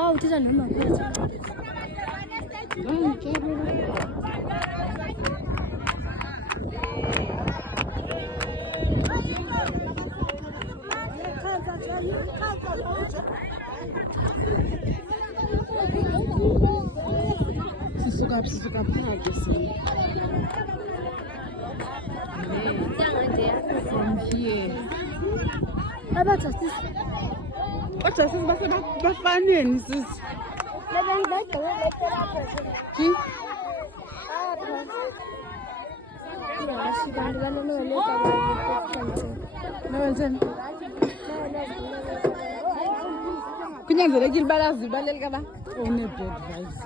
Oh, this is normal. Sisuka phakathi sini. From here. About this. Kodwa sisi bafaneni sisi. Nawenzeni? Kunyanzelekile balazi balelika ba. One bad vibes.